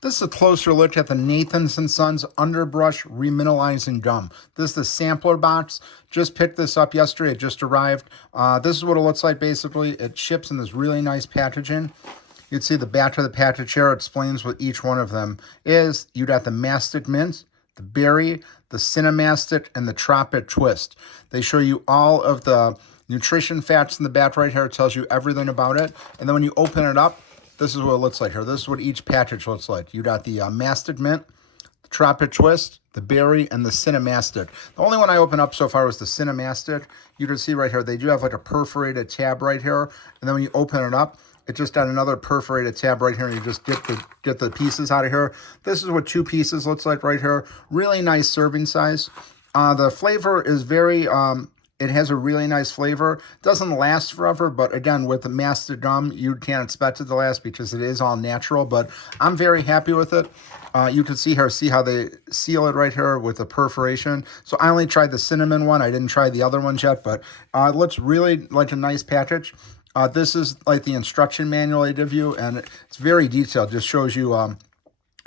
This is a closer look at the Nathan's & Sons Underbrush Remineralizing Gum. This is the sampler box. Just picked this up yesterday. It just arrived. This is what it looks like basically. It ships in this really nice packaging. You'd see the back of the package here explains what each one of them is. You got the mastic mint, the berry, the cinemastic, and the tropic twist. They show you all of the nutrition facts in the back right here. It tells you everything about it. And then when you open it up, this is what it looks like here. This is what each package looks like. You got the mastic mint, the tropic twist, the berry, and the cinemastic. The only one I opened up so far was the cinemastic. You can see right here, they do have like a perforated tab right here. And then when you open it up, it just got another perforated tab right here, and you just get the pieces out of here. This is what 2 pieces looks like right here. Really nice serving size. The flavor is very... It has a really nice flavor. Doesn't last forever, but again, with the mastic gum, you can't expect it to last because it is all natural, but I'm very happy with it. You can see here, see how they seal it right here with the perforation. So I only tried the cinnamon one. I didn't try the other ones yet, but it looks really like a nice package. This is like the instruction manual they give you, and it's very detailed. Just shows you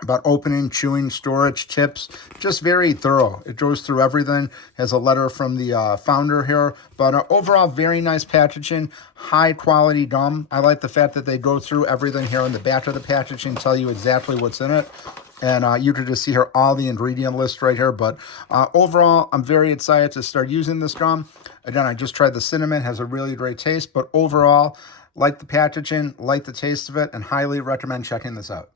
about opening, chewing, storage, tips, just very thorough. It goes through everything. Has a letter from the founder here, but overall, very nice packaging, high quality gum. I like the fact that they go through everything here in the back of the packaging, tell you exactly what's in it. And you can just see here all the ingredient list right here. But overall, I'm very excited to start using this gum. Again, I just tried the cinnamon, has a really great taste, but overall, like the packaging, like the taste of it, and highly recommend checking this out.